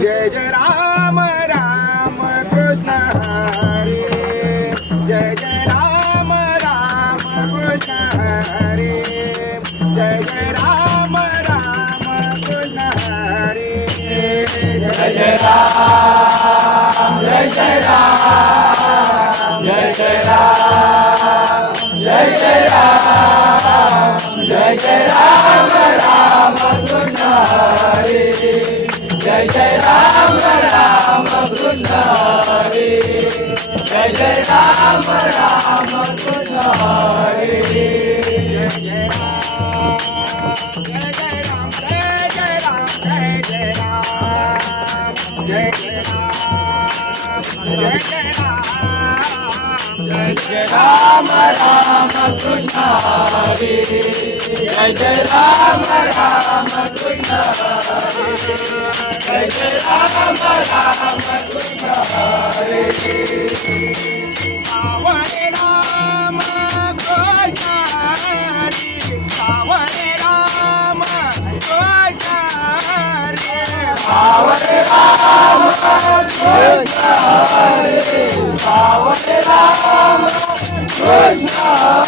जय जय राम राम कृष्ण हरे जय जय राम राम कृष्ण हरे जय जय राम राम कृष्ण हरे जय जय राम जय जय राम जय जय राम जय जय राम जय जय राम राम कृष्ण हरे जय जय राम राम कृष्ण हरे जय जय राम राम कृष्ण हरे जय जय राम जय जय राम जय जय राम जय जय राम जय जय राम जय जय राम जय जय राम राम कृष्ण हरे जय जय राम राम कृष्ण हरे जय जय राम राम कृष्ण हरे सावरे राम कृष्ण हरे सावरे राम कृष्ण हरे सावरे राम कृष्ण हरे सावरे राम कृष्ण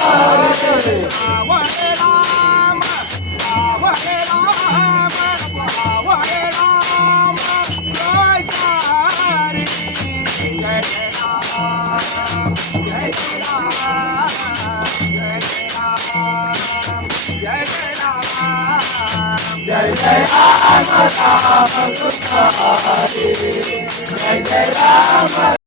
हरे सावरे राम सावरे राम सावरे राम कृष्ण हरे जय जय राम जय जय राम जय जय राम जय जय राम जय जय राम राम कृष्ण हरे जय जय राम